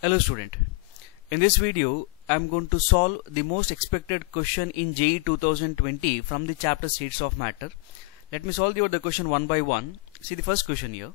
Hello student, in this video I am going to solve the most expected question in JEE 2020 from the chapter States of Matter. Let me solve the question one by one. See the first question here.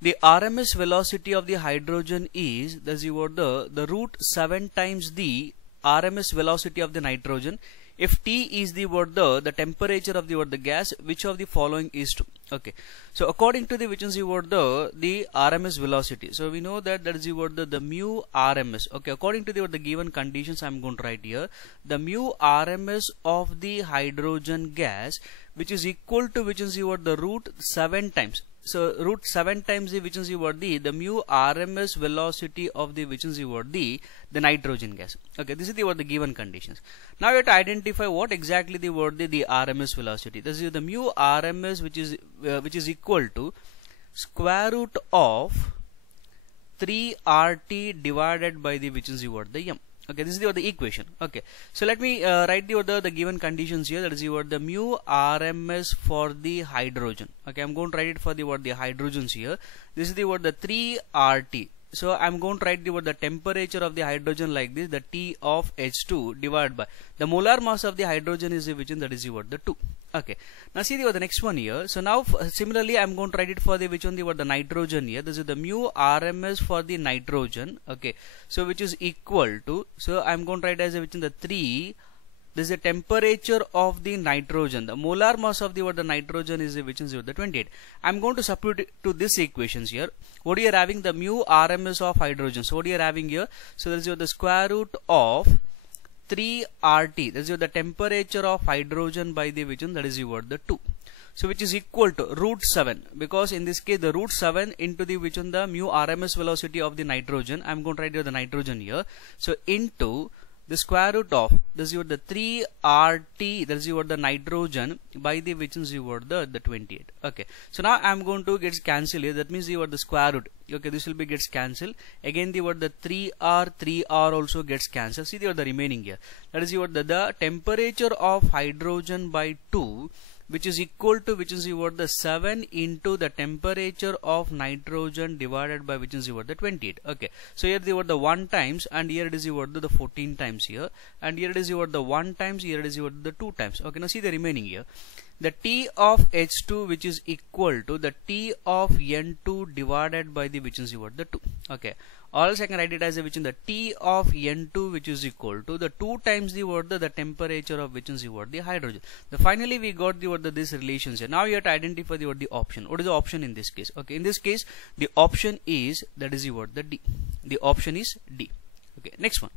The RMS velocity of the hydrogen is the root 7 times the RMS velocity of the nitrogen if T is the temperature of the gas. Which of the following is true? Okay, so according to the the RMS velocity, so we know that is the mu RMS. Okay, according to the given conditions, I am going to write here the mu RMS of the hydrogen gas, which is equal to the root 7 times. So root 7 times the mu RMS velocity of the the nitrogen gas. Okay, this is the given conditions. Now you have to identify what exactly the RMS velocity. This is the mu RMS, which is equal to square root of 3 RT divided by the m. Okay, this is the equation. Okay, so let me write the given conditions here. That is the mu RMS for the hydrogen. Okay, I'm going to write it for the hydrogens here. This is the 3 RT. So I'm going to write the temperature of the hydrogen like this, the T of H2 divided by the molar mass of the hydrogen is the 2. Okay, now see the next one here. So now similarly I'm going to write it for the the nitrogen here. This is the mu RMS for the nitrogen. Okay, so which is equal to, so I'm going to write as the 3. This is the temperature of the nitrogen. The molar mass of the nitrogen is the 28. I'm going to substitute to this equations here. What you are having, the mu RMS of hydrogen. So what you are having here, so that is the square root of 3 RT. That is the temperature of hydrogen by the that is the 2. So which is equal to root 7, because in this case the root 7 into the the mu RMS velocity of the nitrogen. I'm going to write the nitrogen here. So into the square root of this is the 3 RT, that is the nitrogen by the the 28. Okay, so now I am going to get cancelled here. That means the square root. Okay, this will be gets cancelled. Again the 3R also gets cancelled. See the remaining here. That is the temperature of hydrogen by 2, which is equal to the 7 into the temperature of nitrogen divided by the 28. Okay, so here the 1 times, and here it is the 14 times here, and here it is the 1 times, here it is the 2 times. Okay, now see the remaining here. The T of H2, which is equal to the T of N2 divided by the the 2. Okay, also I can write it as the T of N2, which is equal to the 2 times the temperature of the hydrogen. Finally we got this relations here. Now you have to identify the option. What is the option in this case? Okay, in this case the option is the D. The option is D. Okay, next one.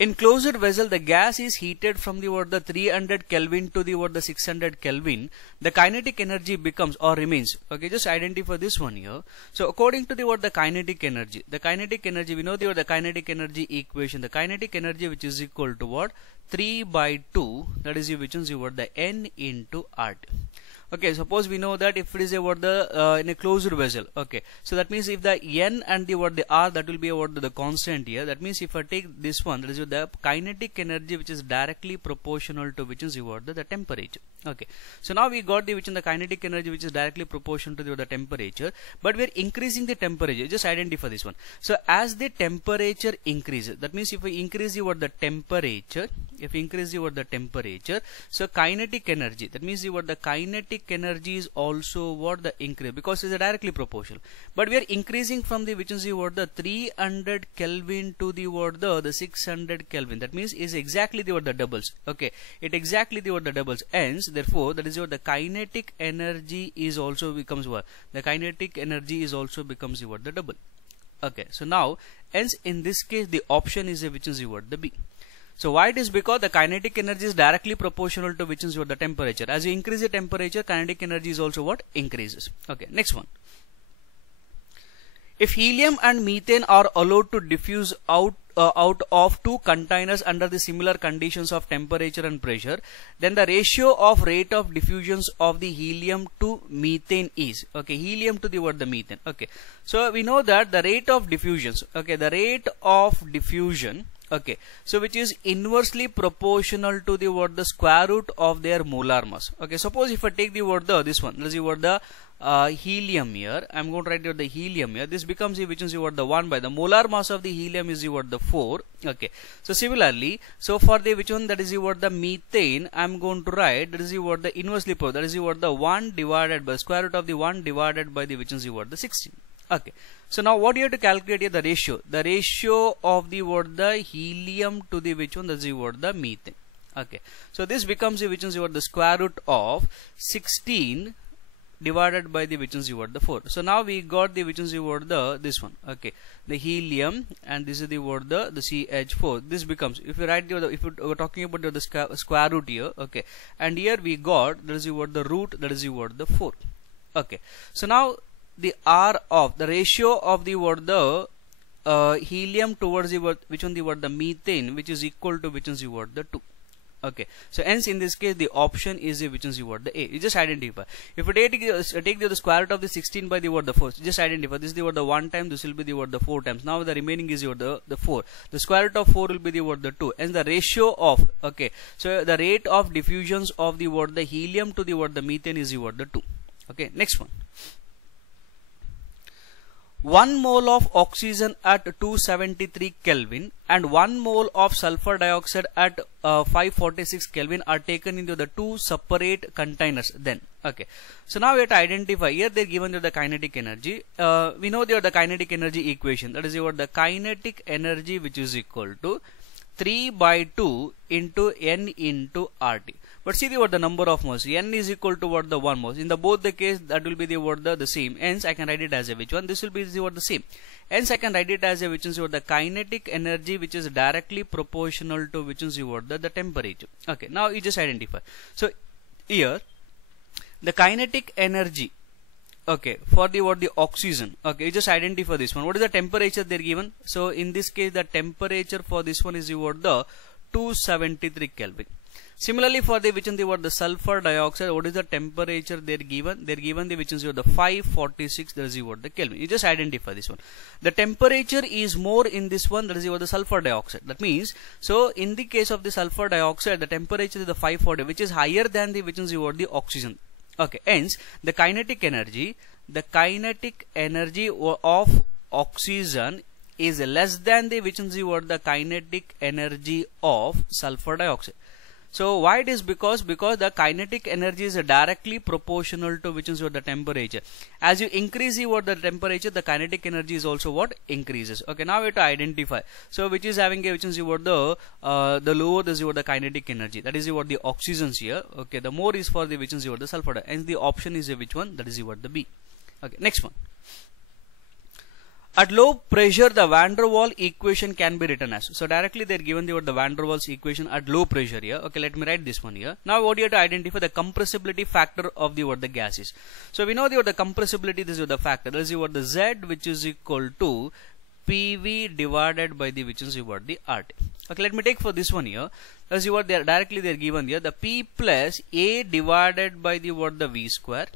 In closed vessel, the gas is heated from the 300 Kelvin to the 600 Kelvin. The kinetic energy becomes or remains. Okay, just identify this one here. So according to the kinetic energy, we know the kinetic energy equation. The kinetic energy, which is equal to what? 3 by 2. That is the N into RT. Okay, suppose we know that if it is in a closed vessel. Okay, so that means if the N and the R, that will be the constant here. That means if I take this one, that is the kinetic energy, which is directly proportional to the temperature. Okay, so now we got the kinetic energy, which is directly proportional to the temperature, but we are increasing the temperature. Just identify this one. So as the temperature increases, that means if we increase the temperature, so kinetic energy, that means the kinetic energy is also the increase, because it is directly proportional. But we are increasing from the the 300 Kelvin to the 600 Kelvin. That means is exactly the doubles. Okay, it exactly the doubles. Hence, therefore, that is the kinetic energy is also becomes what? The kinetic energy is also becomes the double. Okay, so now hence in this case the option is the B. So why it is? Because the kinetic energy is directly proportional to the temperature. As you increase the temperature, kinetic energy is also what? Increases. Okay, next one. If helium and methane are allowed to diffuse out of two containers under the similar conditions of temperature and pressure, then the ratio of rate of diffusions of the helium to methane is, okay, helium to the methane. Okay, so we know that the rate of diffusions, okay, the rate of diffusion, Okay, so which is inversely proportional to the what the square root of their molar mass. Okay, suppose if I take the what the this one, let's see what the helium here. I'm going to write the helium here. This becomes the which is what the 1 by the molar mass of the helium is what the 4. Okay, so similarly, so for the which one, that is what the methane, I'm going to write that is what the inversely proportional, that is what the 1 divided by square root of the 1 divided by the which is what the 16. Okay, so now what you have to calculate here, the ratio of the what the helium to the which one, that's the what the methane. Okay, so this becomes the which is what the square root of 16 divided by the which is what the 4. So now we got the which is what the this one. Okay, the helium, and this is the what the CH4. This becomes, if you write the, if you were talking about the square root here, okay, and here we got that is what the root, that is what the 4. Okay, so now the R of the ratio of the what the helium towards the what, which one, the what the methane, which is equal to which is what the 2. Okay, so hence in this case the option is the which is what the A. You just identify. If you take the square root of the 16 by the what the 4, just identify this is the what the 1 time, this will be the what the 4 times. Now the remaining is what the 4. The square root of 4 will be the what the 2, and the ratio of, okay, so the rate of diffusions of the what the helium to the what the methane is the what the 2. Okay, next one. 1 mole of oxygen at 273 Kelvin and 1 mole of sulfur dioxide at 546 Kelvin are taken into the two separate containers then. Okay, so now we have to identify, here they are given the kinetic energy. We know the kinetic energy equation, that is what the kinetic energy, which is equal to 3 by 2 into N into RT. But see the what the number of moles, N is equal to what the 1 moles. In the both the case, that will be the what the same. Hence I can write it as a which one, this will be the what the same. Hence I can write it as a which is what the kinetic energy, which is directly proportional to which is what the temperature. Okay, now you just identify. So here the kinetic energy, okay, for the what the oxygen, okay, you just identify this one. What is the temperature they are given? So in this case the temperature for this one is what the 273 Kelvin. Similarly for the which is the what the sulfur dioxide, what is the temperature they are given? They are given the which is what the 546, that is what the Kelvin. You just identify this one. The temperature is more in this one, that is what the sulfur dioxide. That means, so in the case of the sulfur dioxide, the temperature is the 540, which is higher than the which is what the oxygen. Okay, hence the kinetic energy of oxygen is less than the which is what the kinetic energy of sulfur dioxide. So why it is? Because the kinetic energy is directly proportional to which is what the temperature. As you increase the what the temperature, the kinetic energy is also what increases. Okay, now we have to identify. So which is having a which is what the lower is what the kinetic energy, that is what the oxygens here. Okay, the more is for the which is what the sulfur, and the option is a which one, that is what the B. Okay, next one. At low pressure, the van der Waals equation can be written as. So directly they are given the what the van der Waals equation at low pressure here. Okay, let me write this one here. Now what you have to identify, the compressibility factor of the what the gases. So we know the what the compressibility, this is what the factor. This is what the Z, which is equal to PV divided by the which is what the RT. Okay, let me take for this one here. Let's see what they are directly they are given here. The P plus A divided by the what the V square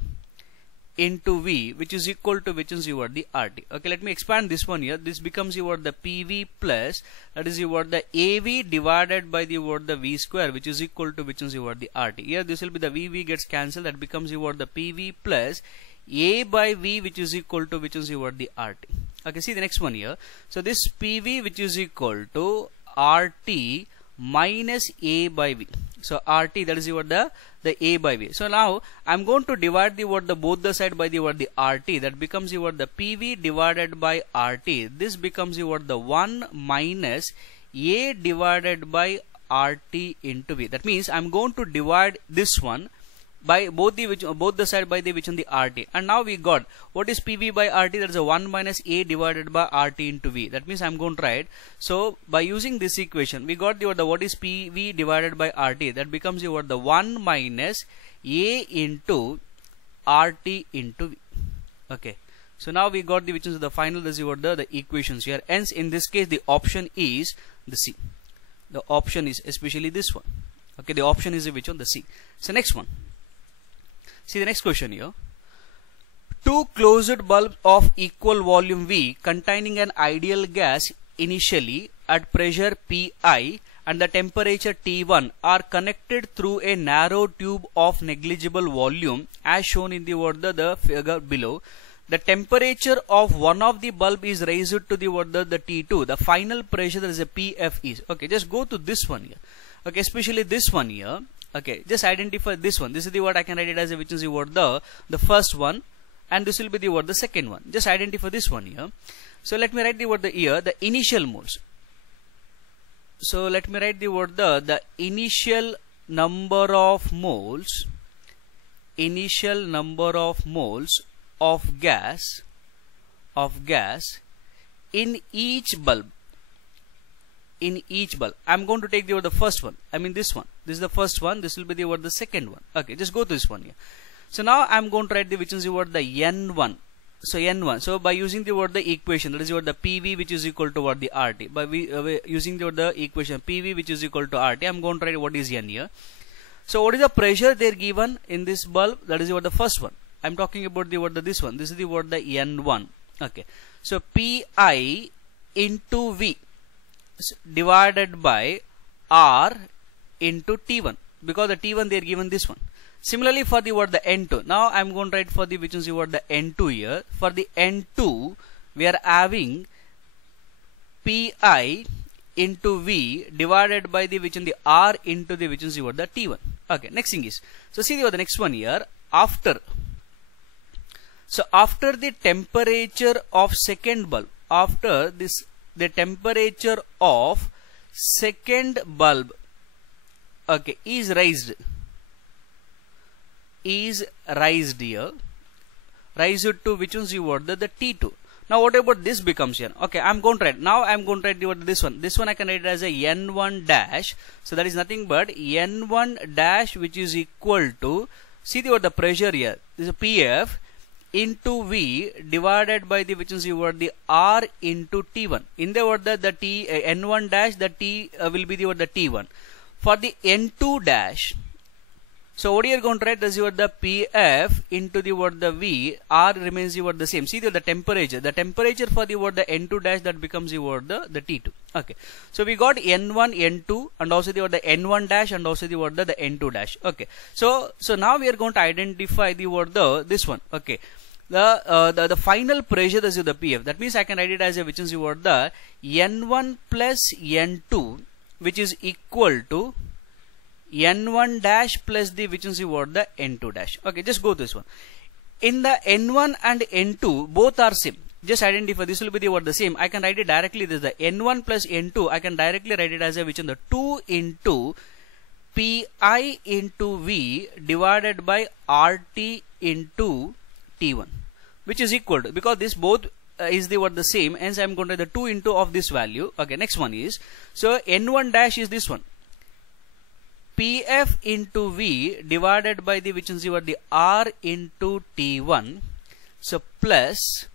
into V, which is equal to which is what the RT. Okay, let me expand this one here. This becomes what the PV plus, that is what the AV divided by the what the V square, which is equal to which is what the RT. Here this will be the VV gets cancelled, that becomes what the PV plus A by V, which is equal to which is what the RT. Okay, see the next one here. So this PV, which is equal to RT minus A by V. So RT, that is what the A by V. So now I'm going to divide the what the both the side by the what the RT. That becomes what the PV divided by RT. This becomes what the 1 minus A divided by RT into V. That means I'm going to divide this one by both the side by the which on the RT. And now we got what is PV by RT, that is a 1 minus A divided by RT into V. That means I'm going to write, so by using this equation we got the what is PV divided by RT, that becomes what the 1 minus A into RT into V. Okay, so now we got the which is the final, this is what the equations here. Hence in this case the option is the C. The option is especially this one. Okay, the option is which one, the C. So next one. See the next question here. Two closed bulbs of equal volume V containing an ideal gas initially at pressure Pi and the temperature T1 are connected through a narrow tube of negligible volume as shown in the figure below. The temperature of one of the bulb is raised to the T2. The final pressure, that is a PF, is. Okay, just go to this one here. Okay, especially this one here. Okay, just identify this one. This is the word I can write it as a, which is the word the first one, and this will be the word the second one. Just identify this one here. So let me write the word the here, the initial moles. So let me write the word the initial number of moles, initial number of moles of gas in each bulb. In each bulb, I'm going to take the first one. I mean this one. This is the first one. This will be the second one. Okay, just go to this one here. So now I'm going to write the, which is the N1. So N1. So by using the equation, that is the PV, which is equal to the RT. By using the equation PV, which is equal to RT, I'm going to write what is N here. So what is the pressure they're given in this bulb? That is the first one. I'm talking about this one. This is the N1. Okay. So Pi into V divided by R into T1, because the T1 they are given this one. Similarly for the N2. Now I'm going to write for the, which is the N2 here. For the N2 we are having Pi into V divided by the, which in the R into the, which is the T1. Okay, next thing is, so see the next one here. After the temperature of second bulb, after this, the temperature of second bulb, okay, is raised here, raised to, which is the T2. Now what about this becomes here? Okay, I'm going to write, now I'm going to write this one. This one I can write it as a N1 dash. So that is nothing but N1 dash, which is equal to, see the pressure here, this is PF into V divided by the, which is the R into T1. In the N1 dash, the T will be the T1. For the N2 dash, so what you are going to write is the PF into the V, R remains the same. See the temperature. The temperature for the N2 dash, that becomes the T2. Okay. So we got N1, N2, and also the N1 dash, and also the N2 dash. Okay. So now we are going to identify the this one. Okay. The final pressure, this is the PF. That means I can write it as a, which is the N1 plus N2, which is equal to N1 dash plus the, which is the N2 dash. Okay, just go to this one. In the N1 and N2, both are same. Just identify, this will be the same. I can write it directly. This is the N1 plus N2. I can directly write it as a, which is the 2 into Pi into V divided by RT into T1, which is equal to, because this both is the same, hence I am going to the 2 into of this value. Okay, next one is, so N1 dash is this one, PF into V divided by the, which is the R into T1, so plus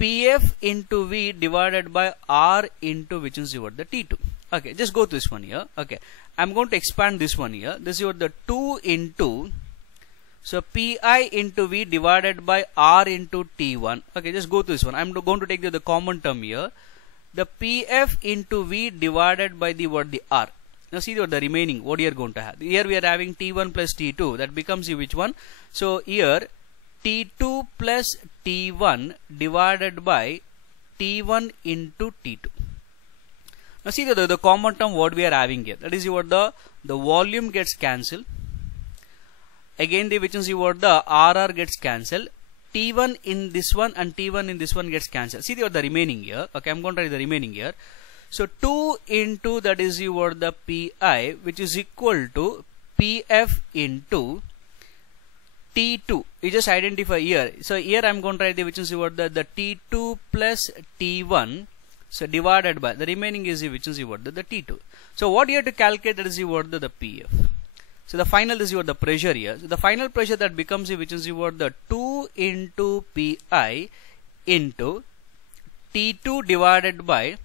PF into V divided by R into, which is the T2. Okay, just go to this one here. Okay, I'm going to expand this one here. This is the 2 into, so Pi into V divided by R into T1. Okay, just go to this one. I'm going to take the common term here. The PF into V divided by the R. Now see the remaining, what you are going to have. Here we are having T1 plus T2. That becomes which one? So here T2 plus T1 divided by T1 into T2. Now see the common term what we are having here. That is the volume gets cancelled. Again the, which is the RR gets cancelled. T1 in this one and T1 in this one gets cancelled. See the remaining here. Okay, I'm going to write the remaining here. So 2 into, that is the Pi, which is equal to PF into T2. You just identify here. So here I'm going to write the, which is the T2 plus T1. So divided by, the remaining is the, which is the T2. So what you have to calculate, that is the PF. So the final is the pressure here. So the final pressure that becomes, which is the 2 into Pi into T2 divided by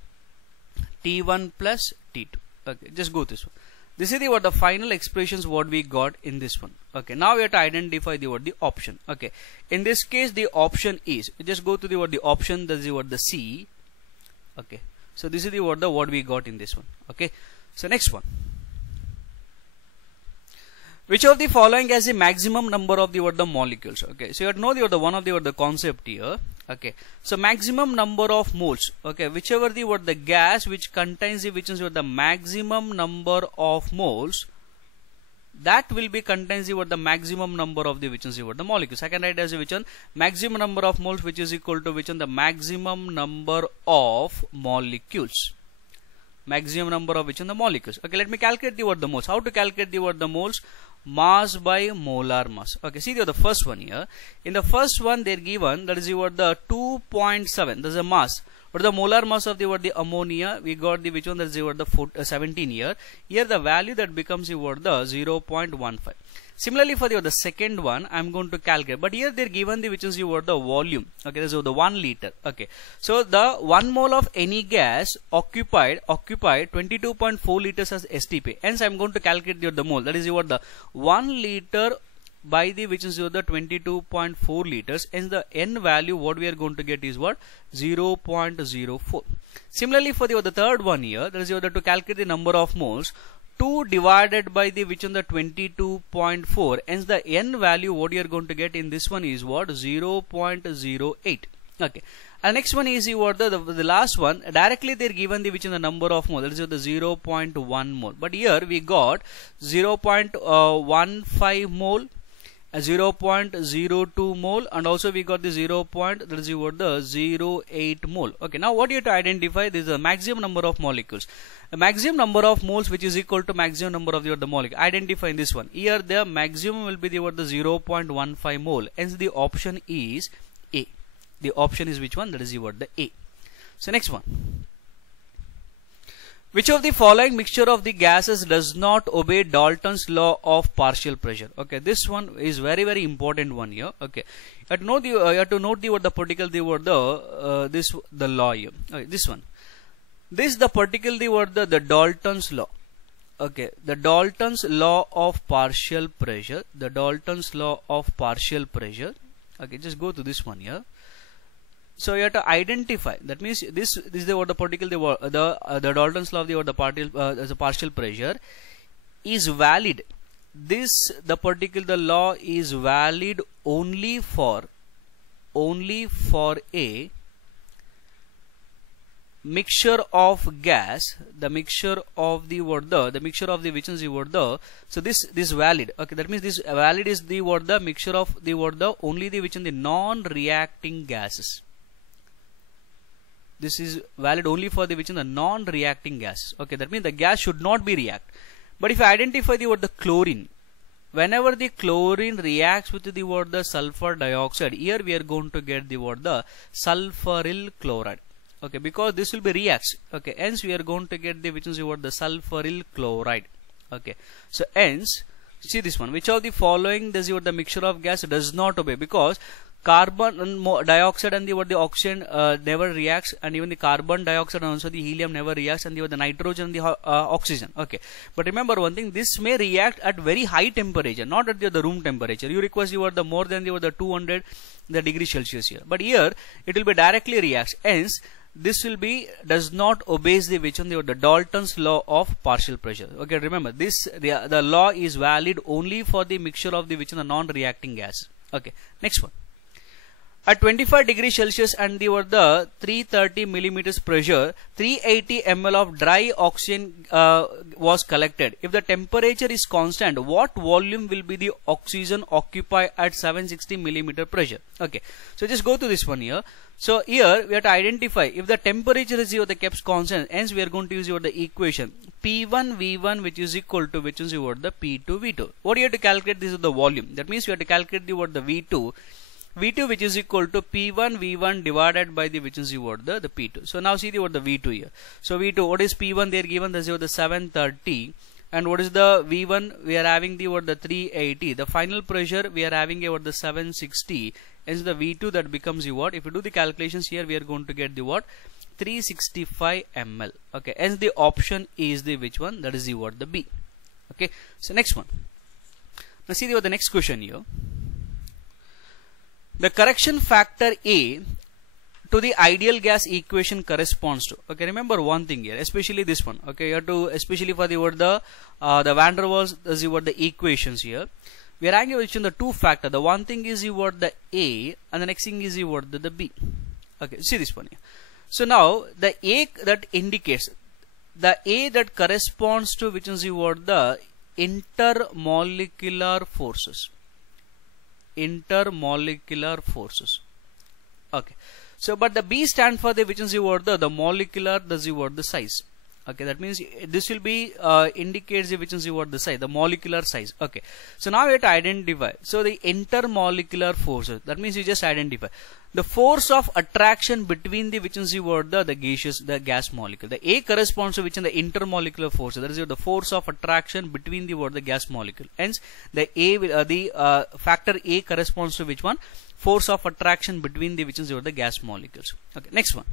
T1 plus T2. Okay, just go this one. This is the final expressions what we got in this one. Okay, now we have to identify the option. Okay, in this case the option is, just go to the option, that is the C. Okay, So this is the what we got in this one. Okay. So next one. Which of the following has the maximum number of the molecules? Okay, so you have to know the one of the concept here. Okay, so maximum number of moles. Okay, whichever the gas which contains the maximum number of moles, that will be contains the maximum number of the molecules. I can write as a maximum number of moles, which is equal to the maximum number of molecules. Maximum number of the molecules. Okay, let me calculate the moles. How to calculate the moles? Mass by molar mass. Okay, see the first one here. In the first one they are given, that is the 2.7. That is the mass. What is the molar mass of the ammonia? We got the which one? That is the 17 here. Here the value that becomes the 0.15. Similarly for the second one, I am going to calculate. But here they are given the which is the volume. Okay, this is the 1 liter. Okay, so the 1 mole of any gas occupied 22.4 liters as STP. Hence I am going to calculate the mole. That is the 1 liter by the which is the 22.4 liters. Hence the N value what we are going to get is what? 0.04. Similarly for the third one here, that is to calculate the number of moles. 2 divided by the which on the 22.4, hence the N value what you are going to get in this one is what? 0.08. Okay, and next one is the last one. Directly they are given the which in the number of mole, that is the 0.1 mole, but here we got 0.15 mole, 0.02 mole, and also we got the 0.08 mole. Okay, now what you have to identify, this is the maximum number of molecules. The maximum number of moles which is equal to maximum number of the molecule. Identify in this one. Here the maximum will be the 0.15 mole. Hence the option is A. The option is which one? That is the A. So next one. Which of the following mixture of the gases does not obey Dalton's law of partial pressure? Okay, this one is very important one here. Okay, you have to know the law here. Okay, this one. This the particular the Dalton's law. Okay, the Dalton's law of partial pressure. The Dalton's law of partial pressure. Okay, just go to this one here. So you have to identify. That means this is the particular the Dalton's law of the partial pressure is valid. The particular law is valid only for a mixture of gas, the mixture of the mixture of the which is so this valid. Okay, that means this valid is the mixture of the only the which in the non-reacting gases. This is valid only for the which in the non-reacting gas. Okay, that means the gas should not be react. But if I identify the chlorine, whenever the chlorine reacts with the sulfur dioxide, here we are going to get the sulfuryl chloride. Okay, because this will be reacts. Okay, hence we are going to get the which is the sulfuryl chloride. Okay, so hence see this one. Which of the following does the mixture of gas does not obey? Because carbon dioxide and the oxygen never reacts, and even the carbon dioxide and also the helium never reacts, and the nitrogen and the oxygen. Okay, but remember one thing, this may react at very high temperature, not at the room temperature. You require the more than the 200 degree Celsius here, but here it will be directly reacts. Hence this will be does not obeys the which on the Dalton's law of partial pressure. Okay, remember this the law is valid only for the mixture of the which on the non-reacting gas. Okay, next one. At 25 degrees Celsius and the 330 millimeters pressure, 380 ml of dry oxygen was collected. If the temperature is constant, what volume will be the oxygen occupied at 760 millimeter pressure? Okay, so just go to this one here. So here we have to identify if the temperature is kept constant, hence we are going to use the equation P1 V1 which is equal to which is the P2 V2. What do you have to calculate? This is the volume. That means you have to calculate the V2 which is equal to P1 V1 divided by the which is the P2. So now see the V2 here. So V2, what is P1? They are given the 730, and what is the V1? We are having the 380. The final pressure we are having the 760. Hence the V2 that becomes the what? If you do the calculations here, we are going to get the 365 ml. Okay, hence the option is the which one? That is the the B. Okay, so next one. Now see the next question here. The correction factor A to the ideal gas equation corresponds to. Okay, remember one thing here, especially this one. Okay, you have to, especially for the word the van der Waals, is what the equations here. We are angling between the two factor. The one thing is you word the A, and the next thing is you word the B. Okay, see this one here. So now the A that indicates the A that corresponds to which is you word the intermolecular forces. Intermolecular forces. Okay. So, but the B stand for the which is you word the molecular, the you word the size. Okay, that means this will be indicates the which is you word the size, the molecular size. Okay. So now we have to identify. So the intermolecular forces. That means you just identify the force of attraction between the which is you word the gaseous, the gas molecule. The A corresponds to which in the intermolecular force. That is the force of attraction between the word the gas molecule. Hence the A will the factor A corresponds to which one? Force of attraction between the which is the gas molecules. Okay, next one.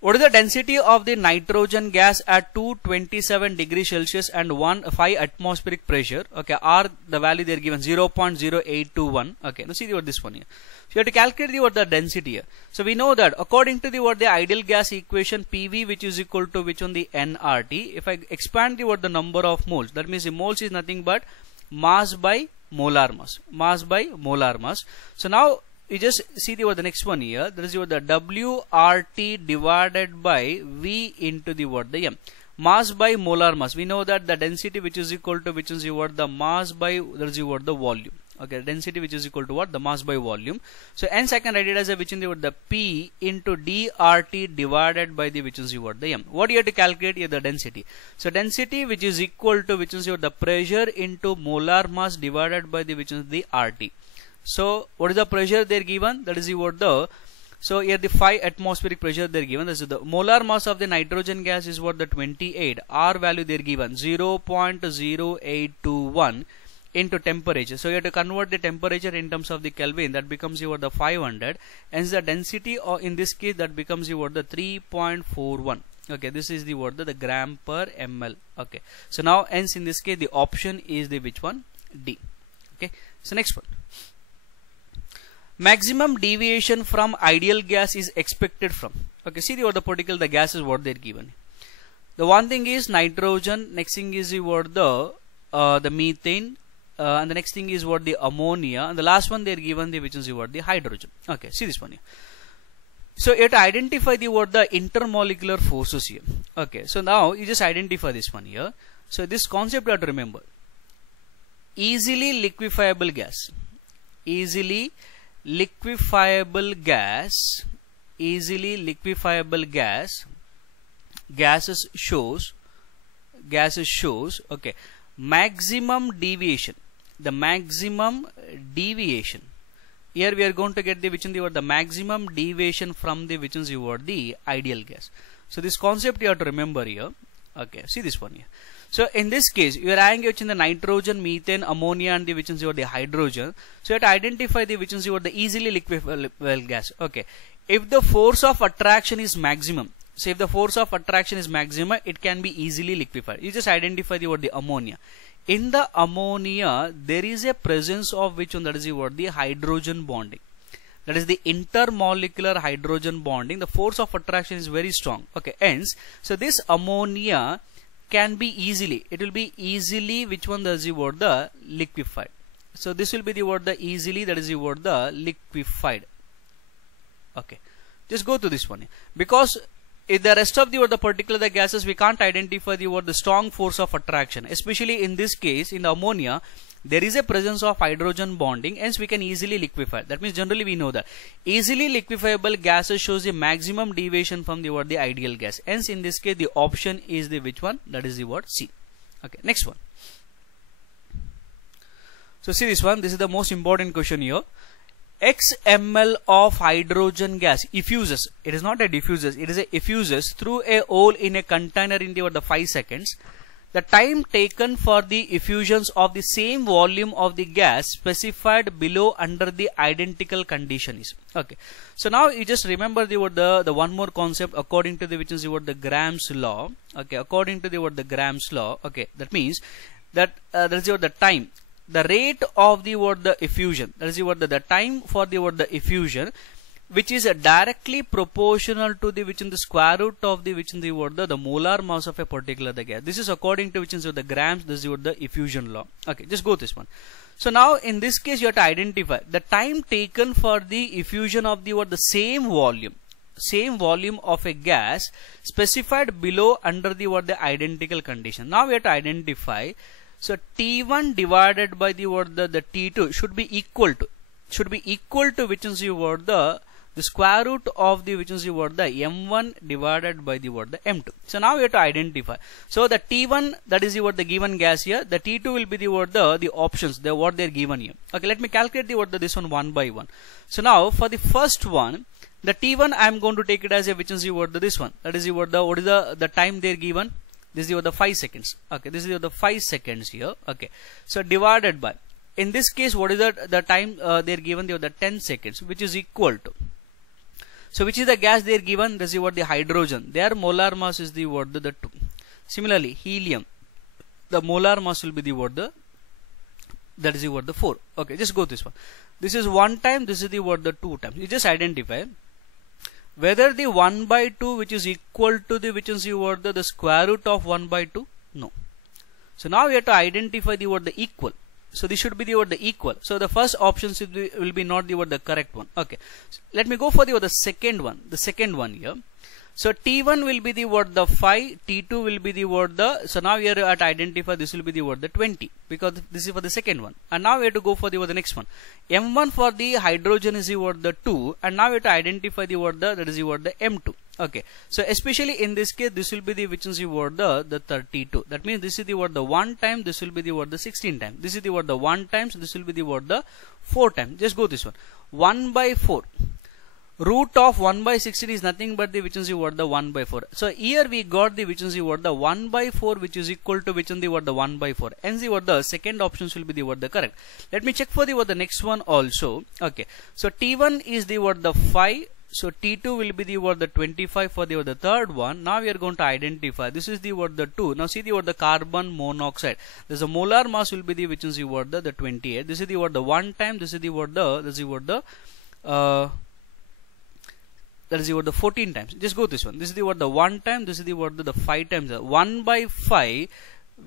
What is the density of the nitrogen gas at 227 degrees Celsius and 5 atmospheric pressure? Okay, R the value they are given 0.0821. Okay, now see what this one here. So you have to calculate what the density here. So we know that according to what the ideal gas equation, PV which is equal to which on the nRT. If I expand what the number of moles, that means the moles is nothing but mass by molar mass. Mass by molar mass. So now you just see the next one here. That is the WRT divided by V into the M. Mass by molar mass. We know that the density which is equal to which is the mass by that is the volume. Okay, density which is equal to what? The mass by volume. So hence I can write it as a which in the P into DRT divided by the which is the M. What do you have to calculate here? The density. So density which is equal to which is the pressure into molar mass divided by the which is the RT. So what is the pressure they are given? That is the so here the 5 atmospheric pressure they are given. This is the molar mass of the nitrogen gas is what? The 28. R value they are given 0.0821 into temperature. So you have to convert the temperature in terms of the Kelvin. That becomes the 500. Hence the density, or in this case that becomes the 3.41. Okay, this is the the gram per ml. Okay, so now hence in this case the option is the which one? D. Okay, so next one. Maximum deviation from ideal gas is expected from. Okay, see the particle the gas is what they're given. The one thing is nitrogen, next thing is the methane, and the next thing is the ammonia, and the last one they're given the which is the hydrogen. Okay, see this one here. So you have to identify the intermolecular forces here. Okay, so now you just identify this one here. So this concept you have to remember. Easily liquefiable gas. Easily liquefiable gas. Easily liquefiable gas. Gases shows. Okay. Maximum deviation. The maximum deviation. Here we are going to get the which is the maximum deviation from the which is the ideal gas. So this concept you have to remember here. Okay, see this one here. So in this case, you are having which in the nitrogen, methane, ammonia, and the which is the hydrogen. So you have to identify the which is the easily liquefiable gas. Okay, if the force of attraction is maximum. So if the force of attraction is maximum, it can be easily liquefied. You just identify the ammonia. In the ammonia, there is a presence of which one? That is the hydrogen bonding. That is the intermolecular hydrogen bonding. The force of attraction is very strong. Okay, hence, so this ammonia can be easily, it will be easily which one? That is the liquefied. So this will be the easily, that is the liquefied. Okay, just go to this one because in the rest of the particular gases we can't identify the strong force of attraction. Especially in this case, in the ammonia, there is a presence of hydrogen bonding, hence we can easily liquefy. That means generally we know that easily liquefiable gases shows the maximum deviation from the ideal gas. Hence in this case the option is the which one? That is the C. Okay, next one. So see this one. This is the most important question here. X ml of hydrogen gas effuses. It is not a diffuses. It is a effuses through a hole in a container in the 5 seconds. The time taken for the effusions of the same volume of the gas specified below under the identical condition is. Okay. So now you just remember the one more concept according to the which is the Graham's law. Okay. According to the Graham's law. Okay. That means that that is the time. the rate of the effusion, that is the time for the effusion, which is directly proportional to the square root of the molar mass of a particular gas. This is according to the grams. This is the effusion law. Okay, just go this one. So now in this case you have to identify the time taken for the effusion of the same volume of a gas specified below under the identical condition. Now we have to identify. So T1 divided by the T2 should be equal to which is the square root of the M1 divided by the M2. So now we have to identify. So the T1, that is the given gas here. The T2 will be the options, what they are given here. Okay, let me calculate this one by one. So now for the first one, the T1 I am going to take it as which is this one. That is what is the time they are given. This is the 5 seconds. Okay, this is the 5 seconds here. Okay, so divided by, in this case, what is the time they are given? The 10 seconds, which is equal to. So which is the gas they are given? This is the hydrogen. Their molar mass is the 2. Similarly, helium, the molar mass will be the that is the 4. Okay, just go this one. This is 1 time. This is the 2 times. You just identify whether the 1 by 2 which is equal to the square root of 1 by 2. No. So now we have to identify the equal. So this should be the equal. So the first option will be not the correct one. Okay. So let me go for the second one. The second one here. So T1 will be the 5, T2 will be the so now we are at identify, this will be the 20, because this is for the second one. And now we have to go for the next one. M1 for the hydrogen is the 2, and now we have to identify that is the M2. Okay, so especially in this case, this will be the which is the 32. That means this is the 1 time, this will be the 16 times. This is the 1 times, this will be the 4 times. Just go this one. 1 by 4. Root of 1 by 16 is nothing but the which is the 1 by 4. So here we got the which is the 1 by 4, which is equal to which is the 1 by 4. Hence the second options will be the correct. Let me check for the next one also. Okay, so T1 is the 5. So T2 will be the 25 for the third one. Now we are going to identify. This is the 2. Now see the carbon monoxide. There's a molar mass will be the which is the 28. This is the 1 time. This is the that is the 14 times. Just go this one. This is the 1 time. This is the 5 times. 1 by 5,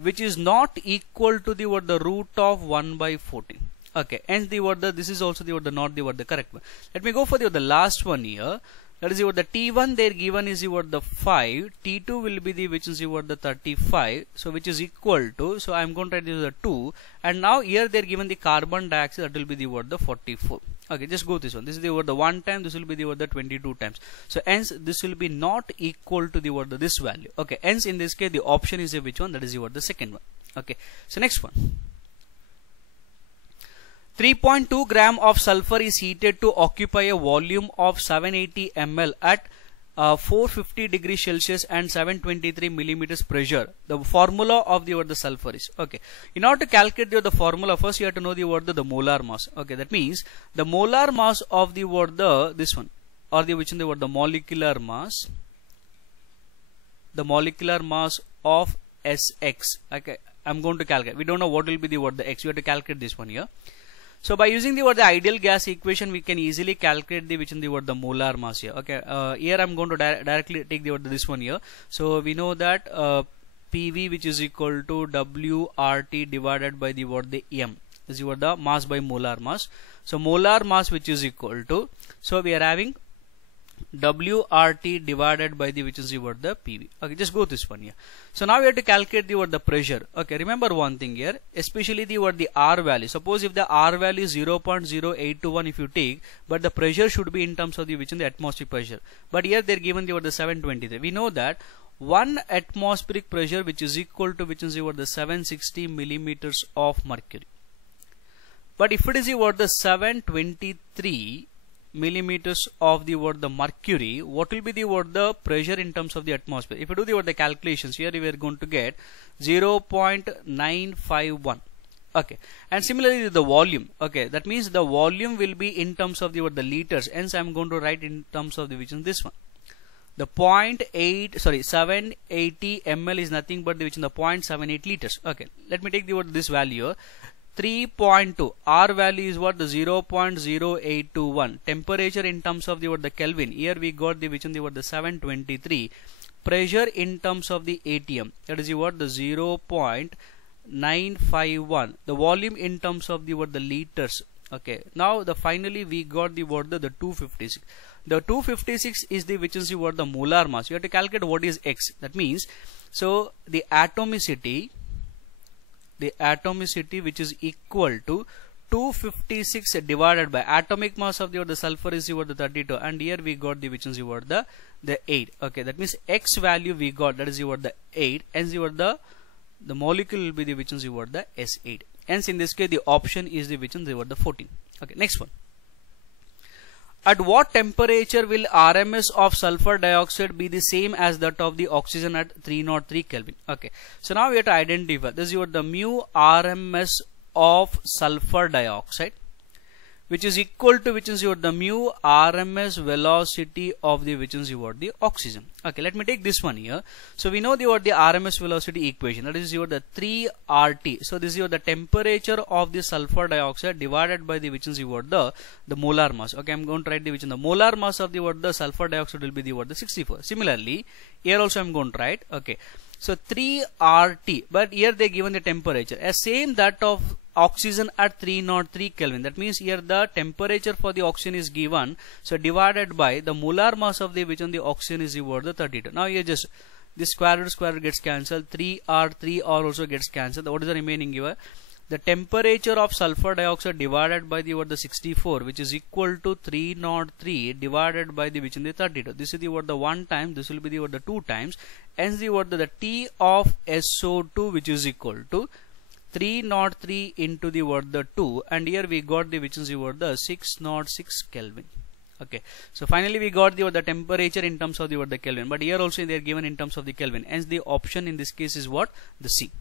which is not equal to the root of 1 by 14. Okay, and this is also not the correct one. Let me go for the last one here. That is the T1 they are given is the 5. T2 will be the which is the 35. So which is equal to. So I am going to write the 2. And now here they are given the carbon dioxide, that will be the 44. Okay, just go this one. This is the 1 time. This will be the 22 times. So hence this will be not equal to the this value. Okay, hence in this case the option is which one? That is the second one. Okay, so next one. 3.2 gram of sulfur is heated to occupy a volume of 780 ml at 450 degrees Celsius and 723 millimeters pressure. The formula of the sulfur is, okay, in order to calculate the formula, first you have to know the molar mass. Okay, that means the molar mass of the this one, or the which in the molecular mass, the molecular mass of Sx. Okay, I'm going to calculate. We don't know what will be the x. You have to calculate this one here. So by using the ideal gas equation, we can easily calculate the which in the molar mass here. Okay, here I'm going to directly take this one here. So we know that PV which is equal to WRT divided by the M. This is the mass by molar mass. So molar mass which is equal to, so we are having WRT divided by the which is the PV. Okay, just go this one here. So now we have to calculate the pressure. Okay, remember one thing here, especially the R value. Suppose if the R value is 0.0821 if you take, but the pressure should be in terms of the which in the atmospheric pressure. But here they are given the 723. We know that 1 atmospheric pressure which is equal to which is the 760 millimeters of mercury. But if it is the 723 millimeters of the mercury, what will be the pressure in terms of the atmosphere? If you do the calculations here, we are going to get 0.951. Okay, and similarly the volume. Okay, that means the volume will be in terms of the liters. Hence I am going to write in terms of the which is this one. The 780 ml is nothing but the which in the 0.78 liters. Okay, let me take this value. 3.2. R value is what? The 0.0821. Temperature in terms of the what? The Kelvin. Here we got the which one? The what? The 723. Pressure in terms of the ATM. That is the what? The 0.951. The volume in terms of the what? The liters. Okay. Now the finally we got the what? The 256. The 256 is the which is the what? The molar mass. You have to calculate what is X. That means, so the atomicity which is equal to 256 divided by atomic mass of the sulfur is the 32, and here we got the which is the 8. Okay, that means X value we got, that is the 8, and the molecule will be the which is the S8. Hence in this case the option is the which is the 14. Okay, next one. At what temperature will RMS of sulfur dioxide be the same as that of the oxygen at 303 Kelvin? Okay, so now we have to identify this is the mu RMS of sulfur dioxide, which is equal to which is the mu RMS velocity of the which is the oxygen. Okay, let me take this one here. So we know the RMS velocity equation, that is the 3RT. So this is the temperature of the sulfur dioxide divided by the which is the molar mass. Okay, I'm going to write the which is the molar mass of the sulfur dioxide will be the 64. Similarly, here also I'm going to write. Okay, so 3RT, but here they given the temperature as same that of oxygen at 303 Kelvin. That means here the temperature for the oxygen is given, so divided by the molar mass of the which on the oxygen is the 32. Now here just this square root gets cancelled, 3R also gets cancelled. What is the remaining here? The temperature of sulfur dioxide divided by the 64, which is equal to 303 divided by the which in the 32. This is the the 1 time, this will be the 2 times, hence the T of SO2 which is equal to 303 into the 2, and here we got the which is the 606 Kelvin. Okay, so finally we got the temperature in terms of the Kelvin, but here also they are given in terms of the Kelvin, hence the option in this case is what? The C.